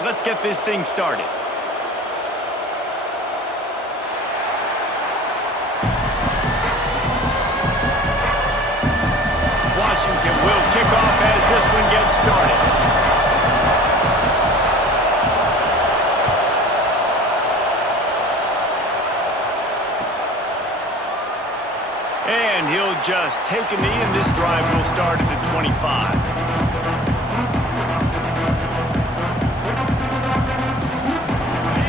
guys, let's get this thing started. Washington will kick off as this one gets started. And he'll just take a knee, and this drive will start at the 25.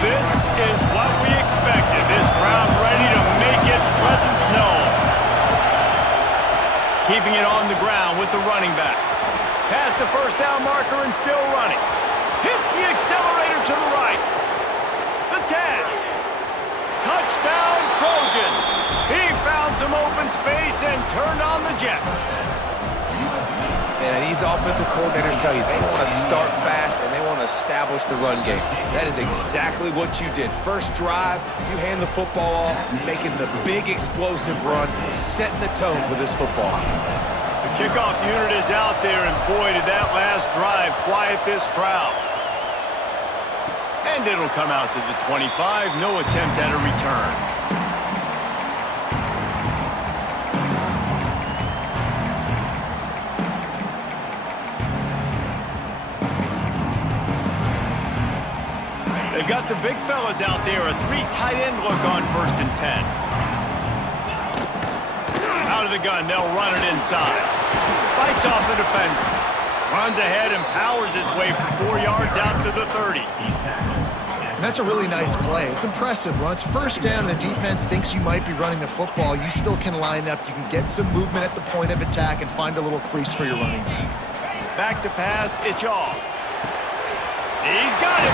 This is what we expected. This crowd ready to make its presence known. Keeping it on the ground with the running back. Past the first down marker and still running. Hits the accelerator to the right. The 10. Touchdown Trojans. He found some open space and turned on the Jets. And these offensive coordinators tell you they want to start fast and they want to establish the run game. That is exactly what you did. First drive, you hand the football off, making the big explosive run, setting the tone for this football game. The kickoff unit is out there, and boy, did that last drive quiet this crowd. And it'll come out to the 25. No attempt at a return. They've got the big fellas out there. A 3 tight end look on 1st and 10. Out of the gun, they'll run it inside. Fights off the defender. Runs ahead and powers his way for 4 yards out to the 30. And that's a really nice play. It's impressive. When it's first down and the defense thinks you might be running the football, you still can line up. You can get some movement at the point of attack and find a little crease for your running back. Back to pass, it's all. He's got it.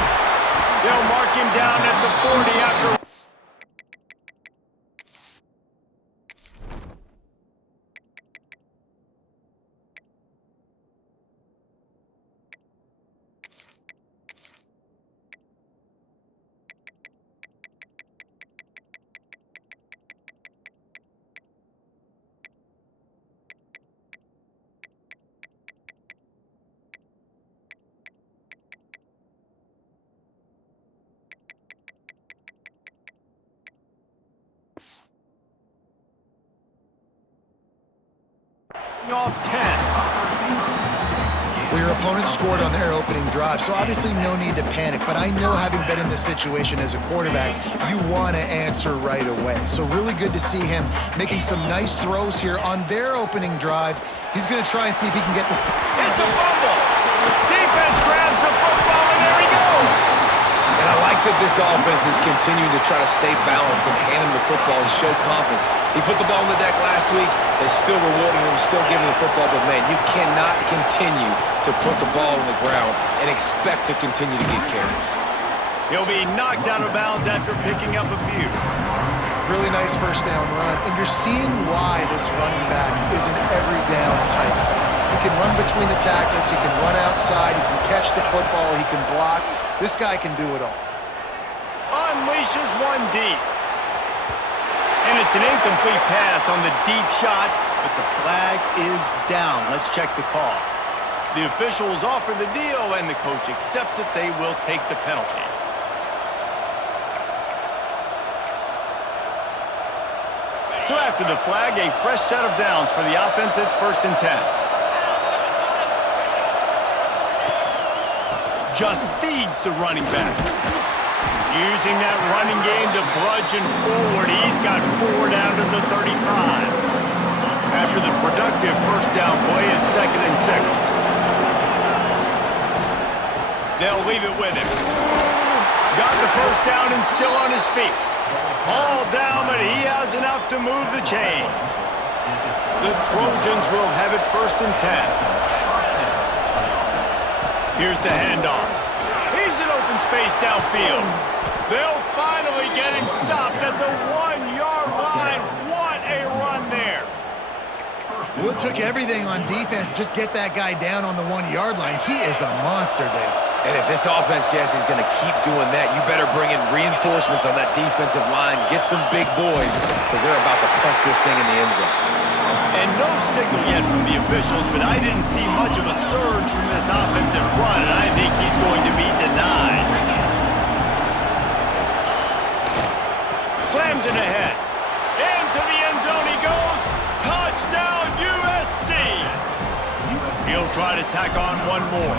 They'll mark him down at the 40 after. Off 10. Well, your opponent scored on their opening drive, so obviously no need to panic. But I know, having been in this situation as a quarterback, you want to answer right away. So really good to see him making some nice throws here on their opening drive. He's going to try and see if he can get this. It's a fumble. Defense grabs the football, and there he goes. And I like that this offense is continuing to try to stay balanced and hand him the football and show confidence. He put the ball on the deck last week. They're still rewarding him, still giving him the football. But, man, you cannot continue to put the ball on the ground and expect to continue to get carries. He'll be knocked out of bounds after picking up a few. Really nice first down run. And you're seeing why this running back is an every down type. He can run between the tackles. He can run outside. He can catch the football. He can block. This guy can do it all. Unleashes one deep. And it's an incomplete pass on the deep shot, but the flag is down. Let's check the call. The officials offer the deal, and the coach accepts it. They will take the penalty. So after the flag, a fresh set of downs for the offense. It's 1st and 10. Just feeds the running back. Using that running game to bludgeon forward. He's got 4 down to the 35. After the productive first down play, it's 2nd and 6. They'll leave it with him. Got the first down and still on his feet. All down, but he has enough to move the chains. The Trojans will have it 1st and 10. Here's the handoff. He's in open space downfield. They'll finally get him stopped at the 1-yard line. What a run there. Well, it took everything on defense to just get that guy down on the 1-yard line. He is a monster, Dave. And if this offense, Jesse, is going to keep doing that, you better bring in reinforcements on that defensive line. Get some big boys, because they're about to punch this thing in the end zone. And no signal yet from the officials, but I didn't see much of a surge from this offensive front, and I think he's going to be denied. tack on one more.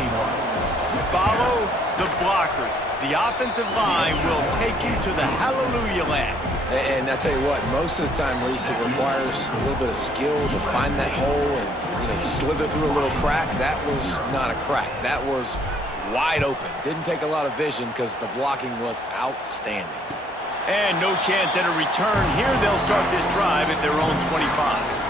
Follow the blockers. The offensive line will take you to the hallelujah land. And I tell you what, most of the time, Reese, it requires a little bit of skill to find that hole and slither through a little crack. That was not a crack. That was wide open. Didn't take a lot of vision because the blocking was outstanding. And no chance at a return here. They'll start this drive at their own 25.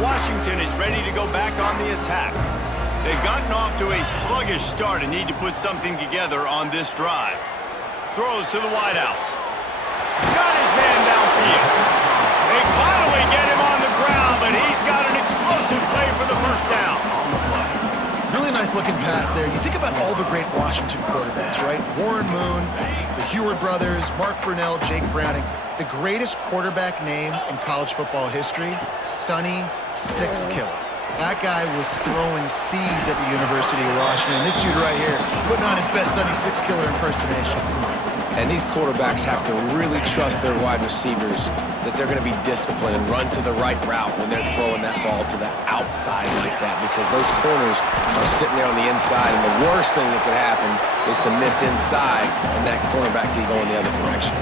Washington is ready to go back on the attack. They've gotten off to a sluggish start and need to put something together on this drive. Throws to the wideout. Got his man downfield. They finally get him on the ground, but he's got an explosive play for the first down. Really nice looking pass there. You think about all the great Washington quarterbacks, right? Warren Moon, the Heward brothers, Mark Brunell, Jake Browning. The greatest quarterback name in college football history, Sonny Six Killer. That guy was throwing seeds at the University of Washington. This dude right here, putting on his best Sonny Six Killer impersonation. And these quarterbacks have to really trust their wide receivers that they're going to be disciplined and run to the right route when they're throwing that ball to the outside like that, because those corners are sitting there on the inside, and the worst thing that could happen is to miss inside and that cornerback be going the other direction.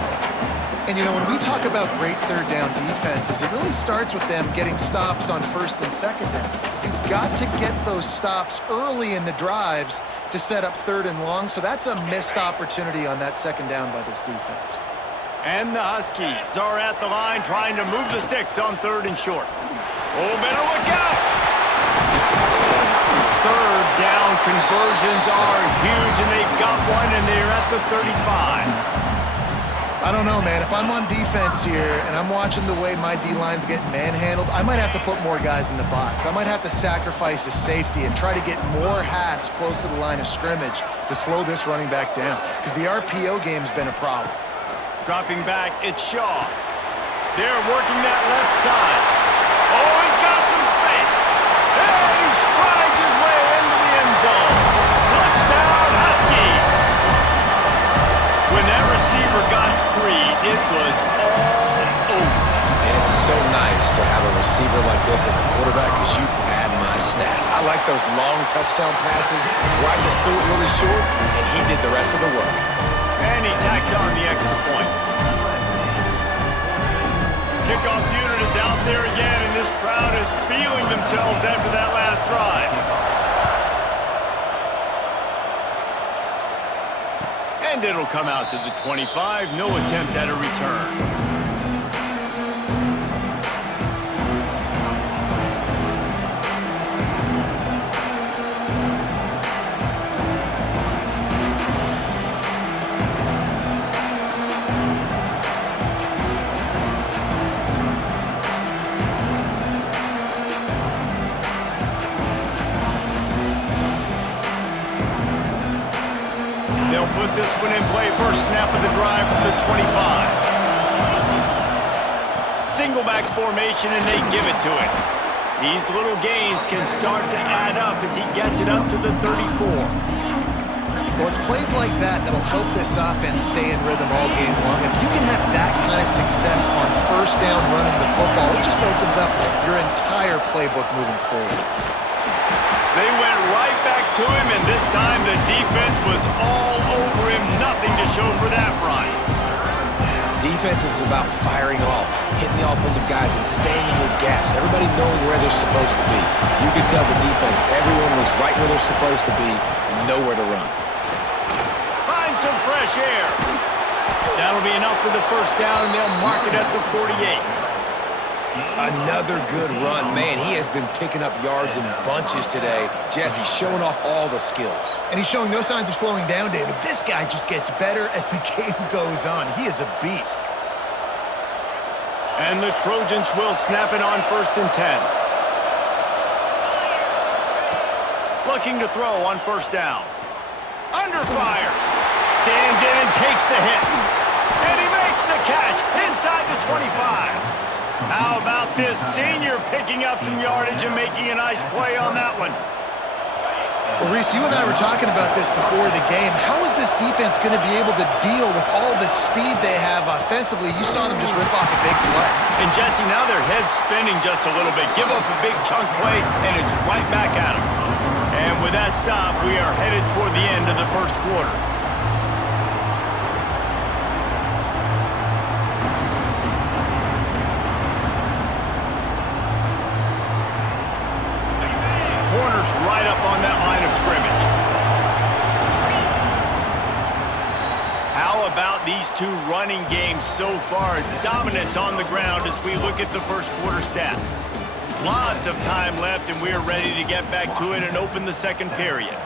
And, when we talk about great third down defenses, it really starts with them getting stops on first and second down. You've got to get those stops early in the drives to set up third and long, so that's a missed opportunity on that second down by this defense. And the Huskies are at the line trying to move the sticks on third and short. Oh, better look out! Third down conversions are huge, and they've got one, and they're at the 35. I don't know, man. If I'm on defense here and I'm watching the way my D-line's getting manhandled, I might have to put more guys in the box. I might have to sacrifice a safety and try to get more hats close to the line of scrimmage to slow this running back down, because the RPO game's been a problem. Dropping back, it's Shaw. They're working that left side. Oh, he's got some space. And he strides his way into the end zone. Touchdown, Huskies! When that receiver got free, it was all over. And it's so nice to have a receiver like this as a quarterback, because you pad my stats. I like those long touchdown passes where I just threw it really short, and he did the rest of the work. And he tacks on the extra point. Kickoff unit is out there again, and this crowd is feeling themselves after that last drive. And it'll come out to the 25. No attempt at a return. They'll put this one in play. First snap of the drive from the 25. Single back formation, and they give it to him. These little gains can start to add up as he gets it up to the 34. Well, it's plays like that that'll help this offense stay in rhythm all game long. If you can have that kind of success on first down running the football, it just opens up your entire playbook moving forward. They went right back to him, and this time the defense was all over him. Nothing to show for that run. Defense is about firing off, hitting the offensive guys, and staying in their gaps. Everybody knowing where they're supposed to be. You could tell the defense, everyone was right where they're supposed to be, nowhere to run. Find some fresh air. That'll be enough for the first down, and they'll mark it at the 48. Another good run. Man, he has been picking up yards in bunches today. Jesse showing off all the skills. And he's showing no signs of slowing down, David. This guy just gets better as the game goes on. He is a beast. And the Trojans will snap it on first and 10. Looking to throw on first down. Under fire. Stands in and takes the hit. And he makes the catch inside the 25. How about this senior picking up some yardage and making a nice play on that one? Well, Reese, you and I were talking about this before the game. How is this defense going to be able to deal with all the speed they have offensively? You saw them just rip off a big play. And Jesse, now their head's spinning just a little bit. Give up a big chunk play, and it's right back at them. And with that stop, we are headed toward the end of the first quarter. Corner's right up on that line of scrimmage. How about these two running games so far? Dominance on the ground as we look at the first quarter stats. Lots of time left, and we're ready to get back to it and open the second period.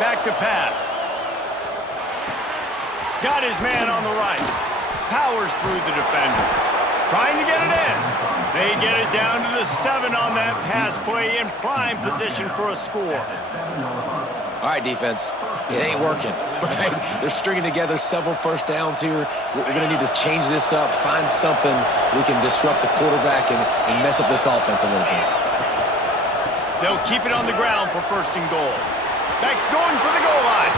Back to pass. Got his man on the right. Powers through the defender. Trying to get it in. They get it down to the 7 on that pass play in prime position for a score. All right, defense. It ain't working, right? They're stringing together several first downs here. We're going to need to change this up, find something we can disrupt the quarterback and mess up this offense a little bit. They'll keep it on the ground for first and goal. Beck's going for the goal line.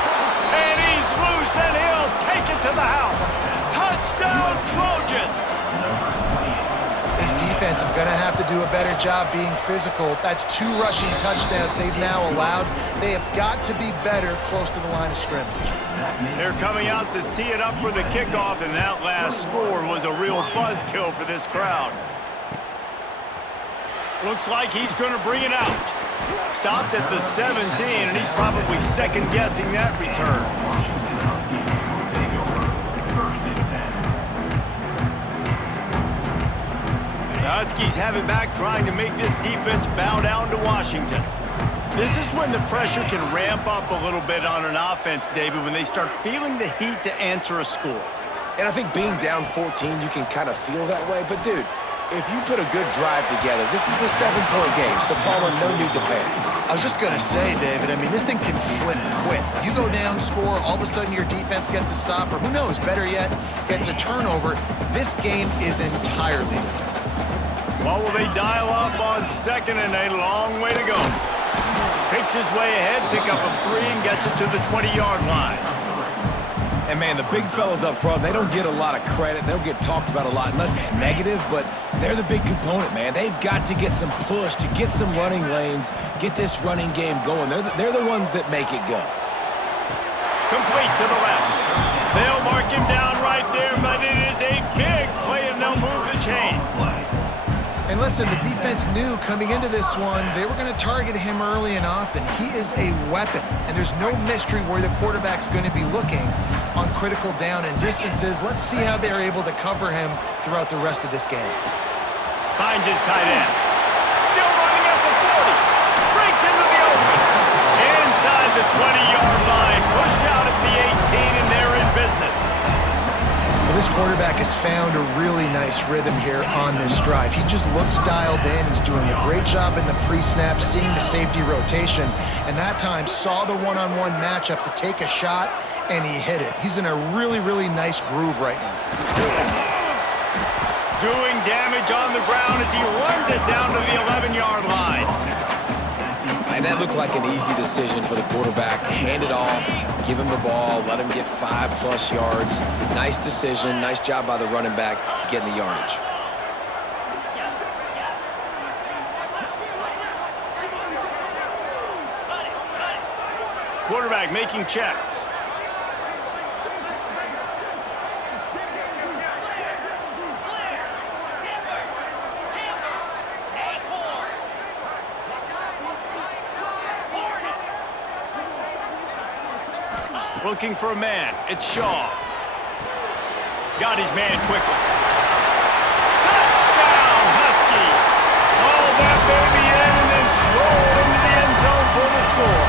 And he's loose, and he'll take it to the house. Touchdown, Trojans! This defense is going to have to do a better job being physical. That's 2 rushing touchdowns they've now allowed. They have got to be better close to the line of scrimmage. They're coming out to tee it up for the kickoff, and that last score was a real buzzkill for this crowd. Looks like he's going to bring it out. Stopped at the 17, and he's probably second-guessing that return. The Huskies have it back, trying to make this defense bow down to Washington. This is when the pressure can ramp up a little bit on an offense, David, when they start feeling the heat to answer a score. And I think being down 14, you can kind of feel that way. But, dude, if you put a good drive together, this is a 7-point game, so Palmer, no need to panic. I was just going to say, David, I mean, this thing can flip quick. You go down, score, all of a sudden your defense gets a stop, or who knows, better yet, gets a turnover. This game is entirely different. Well, will they dial up on second and a long way to go? Picks his way ahead, pick up a 3, and gets it to the 20-yard line. And, man, the big fellas up front, they don't get a lot of credit. They don't get talked about a lot unless it's negative, but they're the big component, man. They've got to get some push, to get some running lanes, get this running game going. They're the ones that make it go. Complete to the left. They'll mark him down right there, but it is a big play, and they'll move the chains. And listen, the defense knew coming into this one, they were going to target him early and often. He is a weapon, and there's no mystery where the quarterback's going to be looking on critical down and distances. Let's see how they're able to cover him throughout the rest of this game. Finds his tight end. Still running at the 40. Breaks into the open. Inside the 20-yard line. Pushed out at the 18, and they're in business. Well, this quarterback has found a really nice rhythm here on this drive. He just looks dialed in. He's doing a great job in the pre-snap, seeing the safety rotation, and that time saw the one-on-one matchup to take a shot, and he hit it. He's in a really, really nice groove right now. Doing damage on the ground as he runs it down to the 11-yard line. And that looked like an easy decision for the quarterback. Hand it off, give him the ball, let him get 5+ yards. Nice decision, nice job by the running back getting the yardage. Quarterback making checks. Looking for a man. It's Shaw. Got his man quickly. Touchdown, Husky! Haul that baby in and then stroll into the end zone for the score.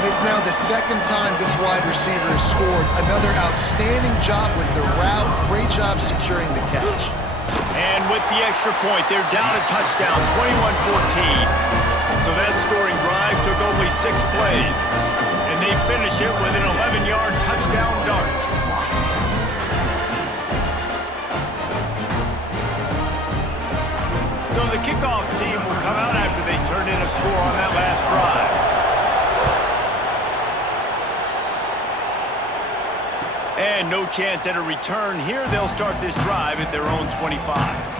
And it's now the second time this wide receiver has scored. Another outstanding job with the route. Great job securing the catch. And with the extra point, they're down a touchdown, 21-14. So that scoring drive took only 6 plays, and they finish it with an 11-yard touchdown dart. So the kickoff team will come out after they turn in a score on that last drive. And no chance at a return here. They'll start this drive at their own 25.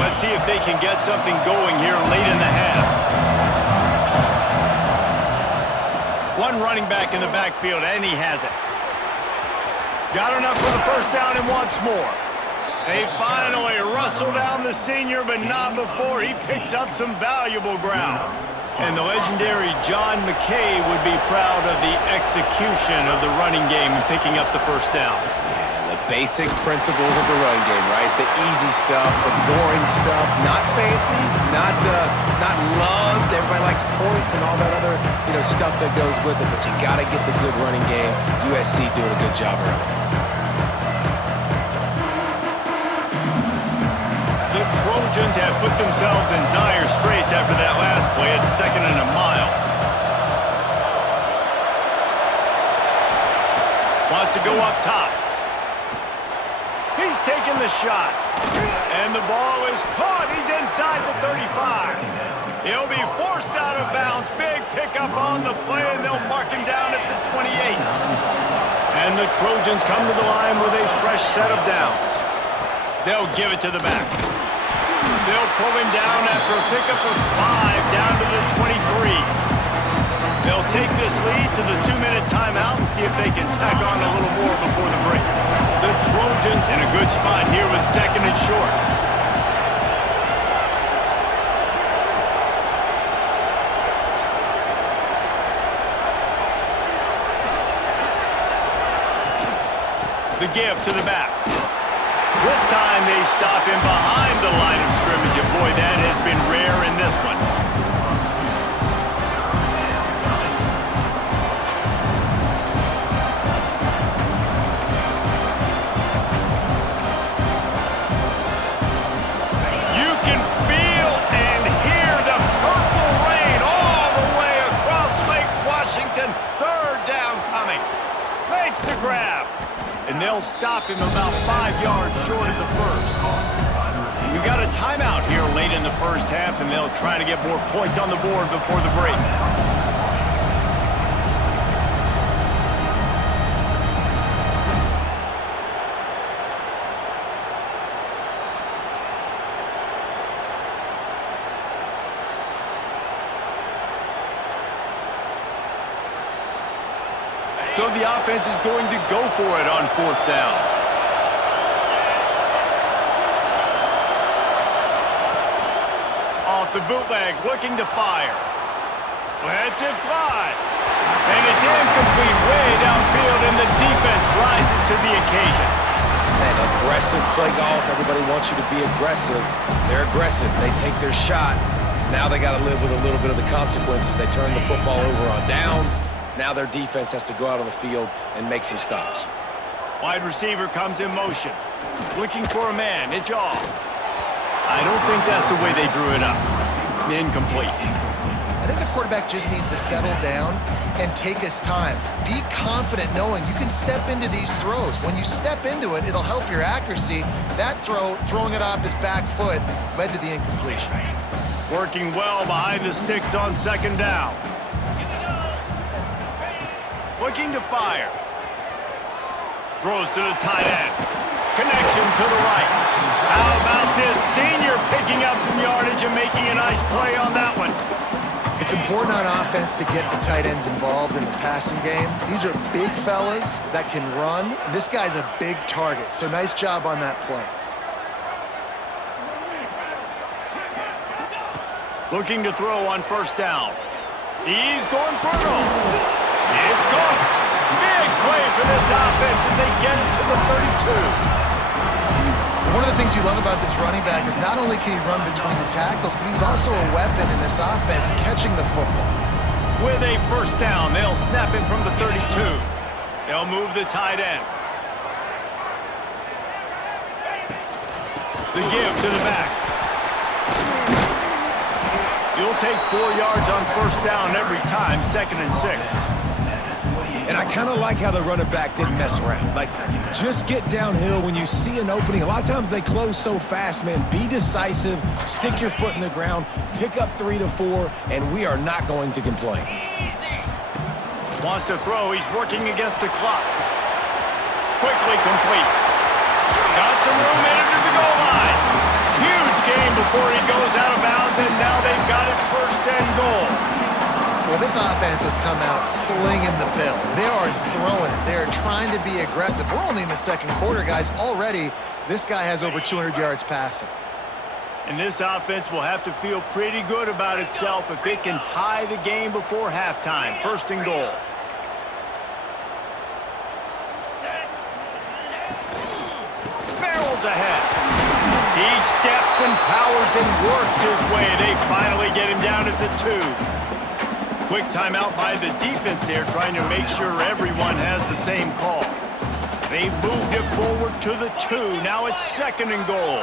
Let's see if they can get something going here late in the half. One running back in the backfield, and he has it. Got enough for the first down and wants more. They finally rustle down the senior, but not before he picks up some valuable ground. And the legendary John McKay would be proud of the execution of the running game and picking up the first down. Yeah, the basic principles of the run game, right? The easy stuff, the boring stuff, not fancy, not loved. Everybody likes points and all that other, stuff that goes with it. But you got to get the good running game. USC doing a good job early. The Trojans have put themselves in dire straits after that last play at 2nd and a mile. Wants to go up top. He's taking the shot. And the ball is caught. He's inside the 35. He'll be forced out of bounds. Big pickup on the play, and they'll mark him down at the 28. And the Trojans come to the line with a fresh set of downs. They'll give it to the back. They'll pull him down after a pickup of 5 down to the 23. They'll take this lead to the 2-minute timeout and see if they can tack on a little more before the break. The Trojans in a good spot here with 2nd and short. The give to the back. This time they stop him behind the line of scrimmage, and boy, that has been rare in this one. You can feel and hear the purple rain all the way across Lake Washington. 3rd down coming. Makes the grab. And they'll stop him about 5 yards short of the first. We've got a timeout here late in the first half, and they'll try to get more points on the board before the break. So the offense is going to go for it on 4th down. Off the bootleg, looking to fire. Lets it fly. And it's incomplete way downfield, and the defense rises to the occasion. Man, aggressive play calls. Everybody wants you to be aggressive. They're aggressive. They take their shot. Now they got to live with a little bit of the consequences. They turn the football over on downs. Now their defense has to go out on the field and make some stops. Wide receiver comes in motion. Looking for a man. It's all. I don't think that's the way they drew it up. Incomplete. I think the quarterback just needs to settle down and take his time. Be confident knowing you can step into these throws. When you step into it, it'll help your accuracy. That throw, throwing it off his back foot, led to the incompletion. Working well behind the sticks on 2nd down. Looking to fire. Throws to the tight end. Connection to the right. How about this senior picking up some yardage and making a nice play on that one? It's important on offense to get the tight ends involved in the passing game. These are big fellas that can run. This guy's a big target, so nice job on that play. Looking to throw on 1st down. He's going for it all. It's caught. Big play for this offense as they get it to the 32. One of the things you love about this running back is not only can he run between the tackles, but he's also a weapon in this offense catching the football. With a 1st down, they'll snap him from the 32. They'll move the tight end. The give to the back. You'll take 4 yards on first down every time, 2nd and 6. And I kind of like how the running back didn't mess around. Like, just get downhill when you see an opening. A lot of times they close so fast, man. Be decisive, stick your foot in the ground, pick up 3 to 4, and we are not going to complain. Wants to throw. He's working against the clock. Quickly complete. Got some room in under the goal line. Huge gain before he goes out of bounds, and now they've got it 1st and goal. Well, this offense has come out slinging the pill. They are throwing it. They are trying to be aggressive. We're only in the 2nd quarter, guys. Already, this guy has over 200 yards passing. And this offense will have to feel pretty good about itself if it can tie the game before halftime. 1st and goal. Barrels ahead. He steps and powers and works his way. They finally get him down at the 2. Quick timeout by the defense there, trying to make sure everyone has the same call. They've moved it forward to the 2. Now it's 2nd and goal.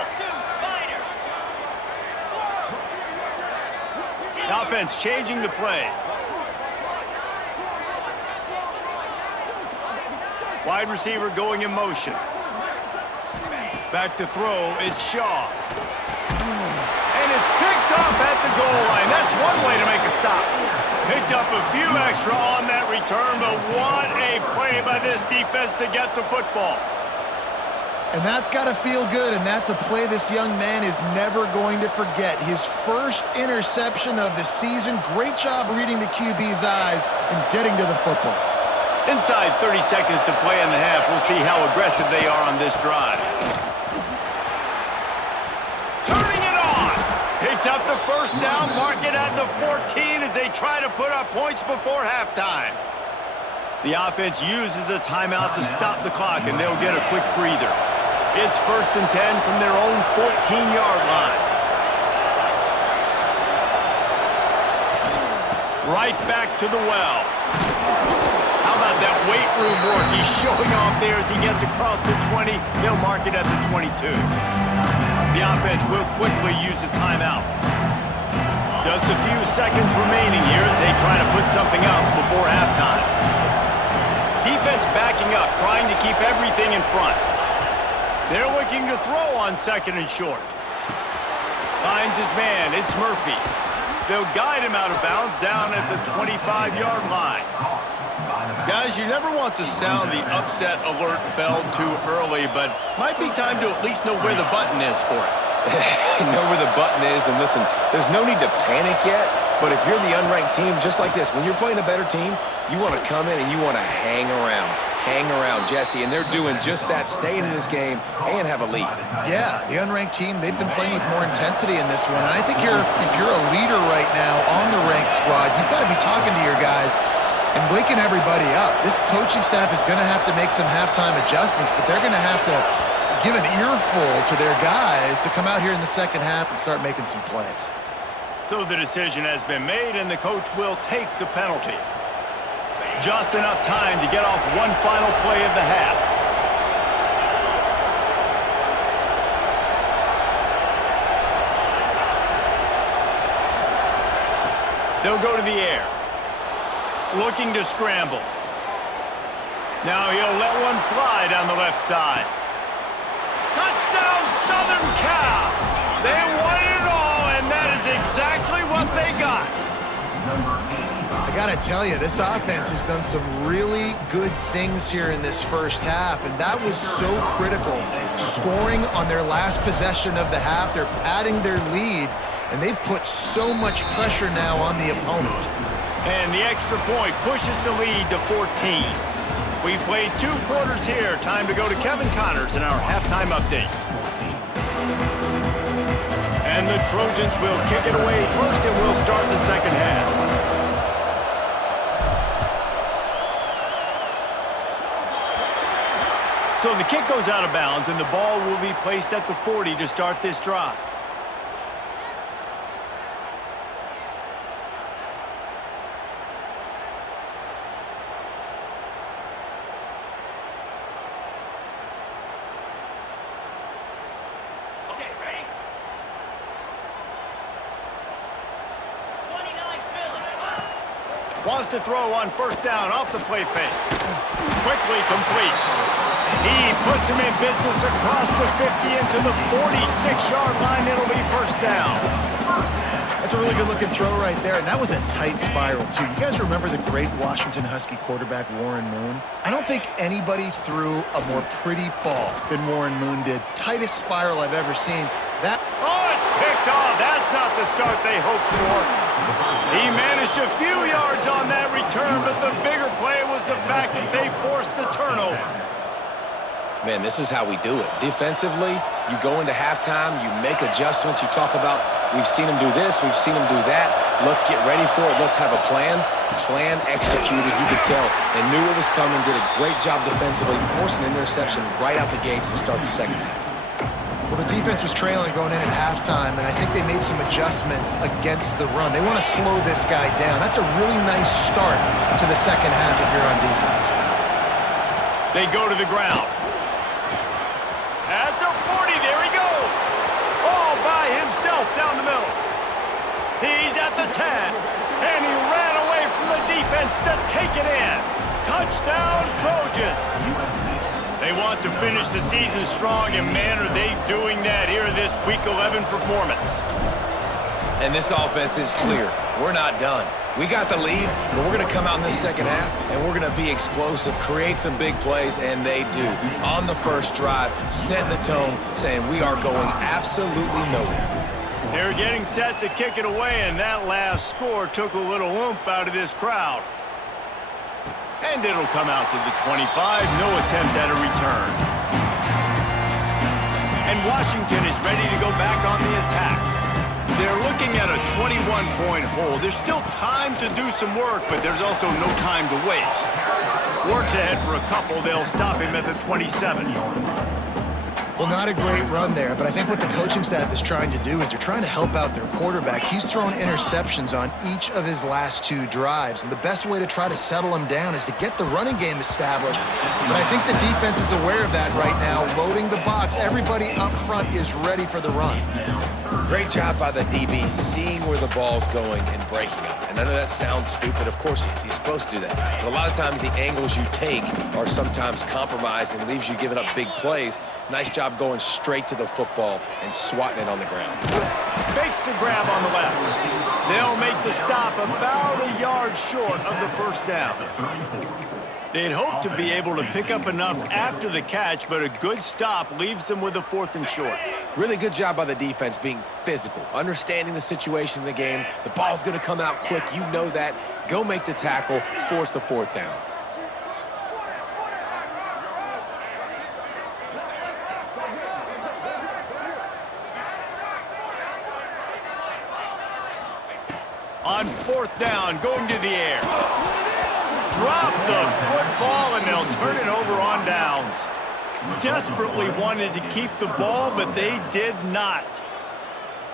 The offense changing the play. Wide receiver going in motion. Back to throw, it's Shaw. And it's picked off at the goal line. That's one way to make a stop. Picked up a few extra on that return, but what a play by this defense to get the football. And that's got to feel good, and that's a play this young man is never going to forget. His first interception of the season. Great job reading the QB's eyes and getting to the football. Inside 30 seconds to play in the half. We'll see how aggressive they are on this drive. Turning it on. Picks up the 1st down, mark it at the 14 as they try to put up points before halftime. The offense uses a timeout to stop the clock, and they'll get a quick breather. It's 1st and 10 from their own 14-yard line. Right back to the well. How about that weight room work? He's showing off there as he gets across the 20. They'll mark it at the 22. The offense will quickly use a timeout. Just a few seconds remaining here as they try to put something up before halftime. Defense backing up, trying to keep everything in front. They're looking to throw on 2nd and short. Finds his man. It's Murphy. They'll guide him out of bounds down at the 25-yard line. Guys, you never want to sound the upset alert bell too early, but might be time to at least know where the button is for it. Know where the button is, and listen, there's no need to panic yet, but if you're the unranked team, just like this, when you're playing a better team, you want to come in and you want to hang around, Jesse, and they're doing just that, staying in this game and have a lead. Yeah, the unranked team, they've been playing with more intensity in this one, and I think if you're a leader right now on the ranked squad, you've got to be talking to your guys and waking everybody up. This coaching staff is going to have to make some halftime adjustments, but they're going to have to give an earful to their guys to come out here in the 2nd half and start making some plays. So the decision has been made, and the coach will take the penalty. Just enough time to get off one final play of the half. They'll go to the air. Looking to scramble. Now he'll let one fly down the left side. Touchdown, Southern Cal! They won it all, and that is exactly what they got. I got to tell you, this offense has done some really good things here in this 1st half, and that was so critical. Scoring on their last possession of the half, they're padding their lead, and they've put so much pressure now on the opponent. And the extra point pushes the lead to 14. We've played 2 quarters here. Time to go to Kevin Connors in our halftime update. And the Trojans will kick it away first, and we'll start the 2nd half. So the kick goes out of bounds, and the ball will be placed at the 40 to start this drive. Wants to throw on first down off the play fake. Quickly complete. He puts him in business across the 50 into the 46-yard line. It'll be first down. That's a really good-looking throw right there, and that was a tight spiral, too. You guys remember the great Washington Husky quarterback Warren Moon? I don't think anybody threw a more pretty ball than Warren Moon did. Tightest spiral I've ever seen. Oh, it's picked off. That's not the start they hoped for. He managed a few yards on that return, but the bigger play was the fact that they forced the turnover. Man, this is how we do it. Defensively, you go into halftime, you make adjustments. You talk about, we've seen him do this, we've seen him do that. Let's get ready for it. Let's have a plan. Plan executed. You could tell they knew what was coming, did a great job defensively, forcing an interception right out the gates to start the second half. Well, the defense was trailing going in at halftime, and I think they made some adjustments against the run. They want to slow this guy down. That's a really nice start to the second half if you're on defense. They go to the ground. At the 40, there he goes. All by himself down the middle. He's at the 10, and he ran away from the defense to take it in. Touchdown, Trojans. They want to finish the season strong, and man, are they doing that here in this Week 11 performance. And this offense is clear. We're not done. We got the lead, but we're going to come out in this second half, and we're going to be explosive, create some big plays, and they do. On the first drive, set the tone, saying we are going absolutely nowhere. They're getting set to kick it away, and that last score took a little oomph out of this crowd. And it'll come out to the 25, no attempt at a return. And Washington is ready to go back on the attack. They're looking at a 21-point hole. There's still time to do some work, but there's also no time to waste. Works ahead for a couple. They'll stop him at the 27. Well, not a great run there, but I think what the coaching staff is trying to do is they're trying to help out their quarterback. He's thrown interceptions on each of his last two drives, and the best way to try to settle him down is to get the running game established. But I think the defense is aware of that right now, loading the box. Everybody up front is ready for the run. Great job by the DB seeing where the ball's going and breaking it. And I know that sounds stupid. Of course he is. He's supposed to do that. But a lot of times the angles you take are sometimes compromised and leaves you giving up big plays. Nice job going straight to the football and swatting it on the ground. Makes the grab on the left. They'll make the stop about a yard short of the first down. They'd hoped to be able to pick up enough after the catch, but a good stop leaves them with a 4th and short. Really good job by the defense being physical, understanding the situation in the game. The ball's going to come out quick. You know that. Go make the tackle, force the 4th down. On 4th down, going to the air. Drop the football, and they'll turn it over on downs. Desperately wanted to keep the ball, but they did not.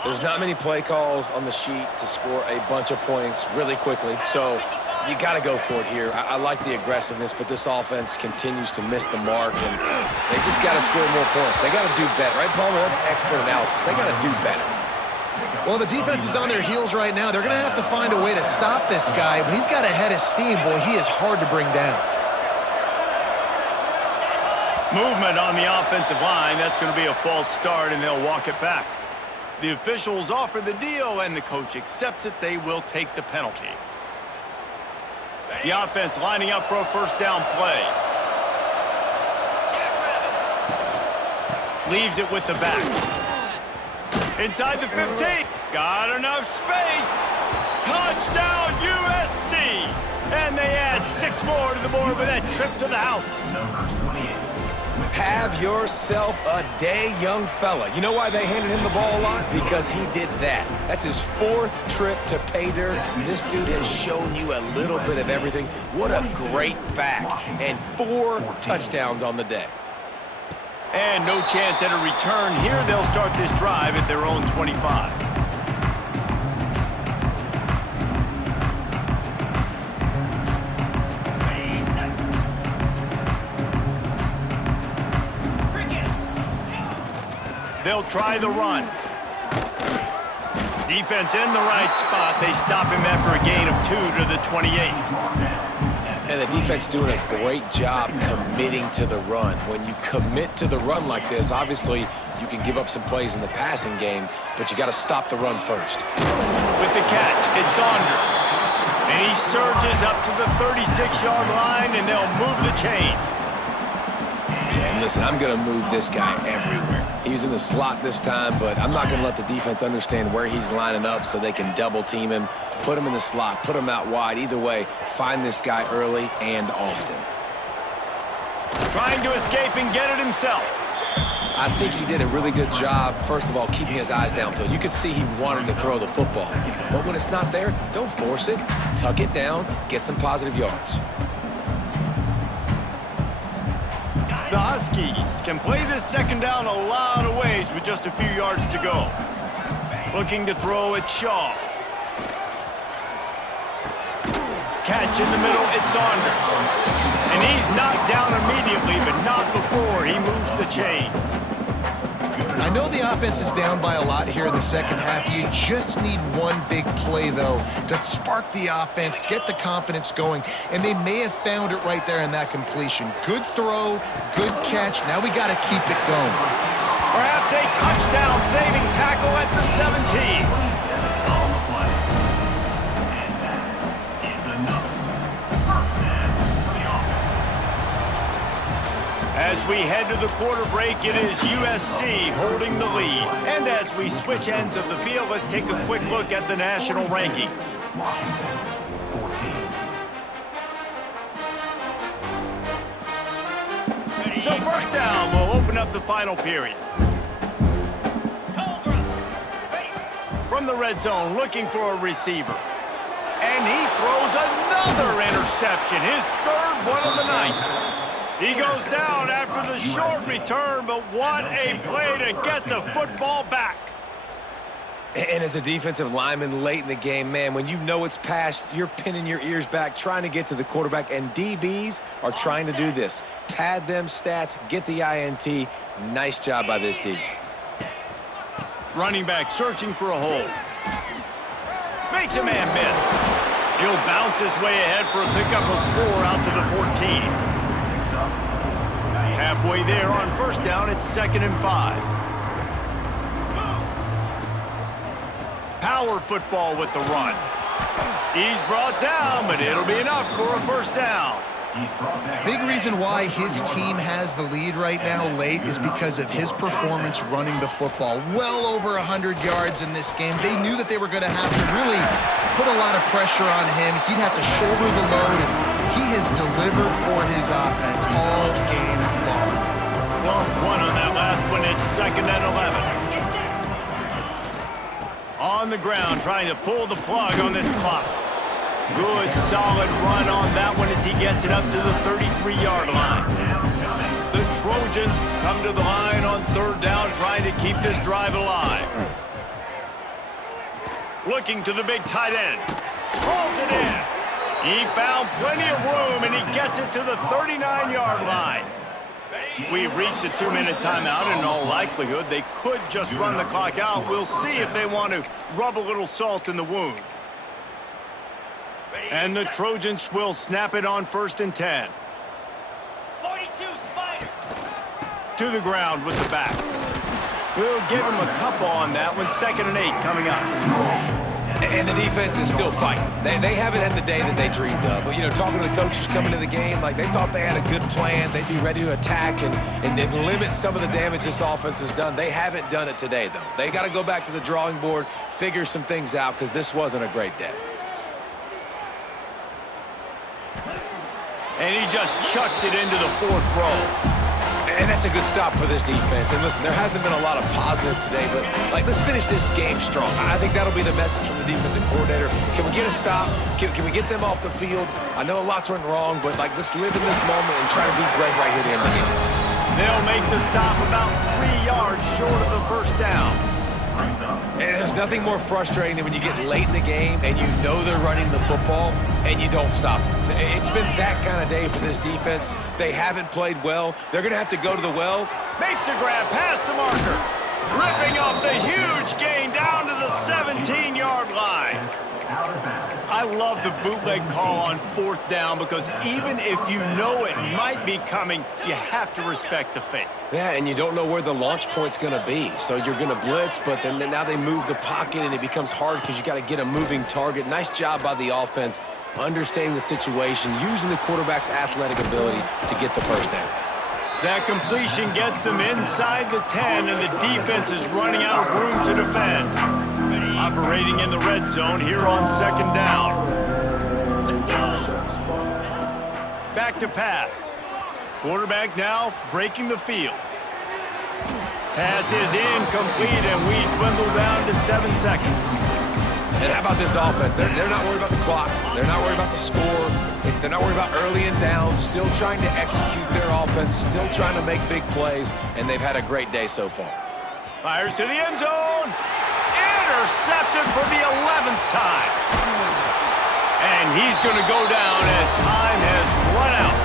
There's not many play calls on the sheet to score a bunch of points really quickly, so you got to go for it here. I like the aggressiveness, but this offense continues to miss the mark, and they just got to score more points. They got to do better, right, Palmer? That's expert analysis. They got to do better. Well, the defense is on their heels right now. They're going to have to find a way to stop this guy, but he's got a head of steam. Boy, he is hard to bring down. Movement on the offensive line. That's going to be a false start, and they'll walk it back. The officials offer the deal, and the coach accepts it. They will take the penalty. The offense lining up for a first down play. Leaves it with the back. Inside the 15. Got enough space. Touchdown, USC. And they add 6 more to the board with that trip to the house. Have yourself a day, young fella. You know why they handed him the ball a lot? Because he did that. That's his 4th trip to pay dirt. This dude has shown you a little bit of everything. What a great back. And 4 touchdowns on the day. And no chance at a return here. They'll start this drive at their own 25. They'll try the run. Defense in the right spot. They stop him after a gain of 2 to the 28. And the defense doing a great job committing to the run. When you commit to the run like this, obviously you can give up some plays in the passing game, but you got to stop the run first. With the catch, it's Saunders. And he surges up to the 36-yard line, and they'll move the chains. And listen, I'm going to move this guy everywhere. He's in the slot this time, but I'm not going to let the defense understand where he's lining up so they can double-team him, put him in the slot, put him out wide. Either way, find this guy early and often. Trying to escape and get it himself. I think he did a really good job, first of all, keeping his eyes downfield. You could see he wanted to throw the football. But when it's not there, don't force it. Tuck it down, get some positive yards. The Huskies can play this second down a lot of ways with just a few yards to go. Looking to throw at Shaw. Catch in the middle, it's Saunders. And he's knocked down immediately, but not before he moves the chains. I know the offense is down by a lot here in the second half. You just need one big play, though, to spark the offense, get the confidence going, and they may have found it right there in that completion. Good throw, good catch. Now we got to keep it going. Perhaps a touchdown-saving tackle at the 17. As we head to the quarter break, it is USC holding the lead. And as we switch ends of the field, let's take a quick look at the national rankings. So first down, we'll open up the final period. From the red zone, looking for a receiver. And he throws another interception, his third one of the night. He goes down after the short return, but what a play to get the football back. And as a defensive lineman late in the game, man, when you know it's past, you're pinning your ears back, trying to get to the quarterback, and DBs are trying to do this. Pad them stats, get the INT. Nice job by this D. Running back searching for a hole. Makes a man miss. He'll bounce his way ahead for a pickup of 4 out to the 14. Halfway there on first down, it's 2nd and 5. Power football with the run. He's brought down, but it'll be enough for a first down. Big reason why his team has the lead right now late is because of his performance running the football. Well over 100 yards in this game. They knew that they were going to have to really put a lot of pressure on him. He'd have to shoulder the load, and he has delivered for his offense all game long. Lost one on that last one. It's 2nd and 11. On the ground, trying to pull the plug on this clock. Good, solid run on that one as he gets it up to the 33-yard line. The Trojans come to the line on third down, trying to keep this drive alive. Looking to the big tight end. Rolls it in. He found plenty of room, and he gets it to the 39-yard line. We've reached a 2-minute timeout, and in all likelihood, they could just run the clock out. We'll see if they want to rub a little salt in the wound. And the Trojans will snap it on 1st and 10. 42, Spider. To the ground with the back. We'll give him a couple on that one. 2nd and 8 coming up. And the defense is still fighting. They haven't had the day that they dreamed of. But, you know, talking to the coaches coming to the game, like they thought they had a good plan. They'd be ready to attack and limit some of the damage this offense has done. They haven't done it today, though. They got to go back to the drawing board, figure some things out, because this wasn't a great day. And he just chucks it into the 4th row. And that's a good stop for this defense. And listen, there hasn't been a lot of positive today, but like, let's finish this game strong. I think that'll be the message from the defensive coordinator. Can we get a stop? Can we get them off the field? I know lots went wrong, but like, let's live in this moment and try to be great right here at the end of the game. They'll make the stop about 3 yards short of the first down. And there's nothing more frustrating than when you get late in the game and you know they're running the football and you don't stop them. It's been that kind of day for this defense. They haven't played well. They're going to have to go to the well. Makes a grab past the marker. Ripping off the huge gain down to the 17-yard line. I love the bootleg call on 4th down because even if you know it might be coming, you have to respect the fake. Yeah, and you don't know where the launch point's going to be. So you're going to blitz, but then now they move the pocket, and it becomes hard because you got to get a moving target. Nice job by the offense, understanding the situation, using the quarterback's athletic ability to get the first down. That completion gets them inside the 10, and the defense is running out of room to defend. Operating in the red zone here on 2nd down. Back to pass. Quarterback now breaking the field. Pass is incomplete, and we dwindle down to 7 seconds. And how about this offense? They're not worried about the clock. They're not worried about the score. They're not worried about early and down. Still trying to execute their offense. Still trying to make big plays. And they've had a great day so far. Fires to the end zone. Intercepted for the 11th time. And he's going to go down as time has run out.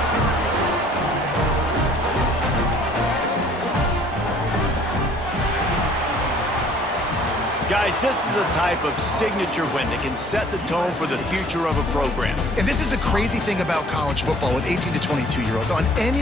Guys, this is a type of signature win that can set the tone for the future of a program. And this is the crazy thing about college football with 18 to 22-year-olds. On any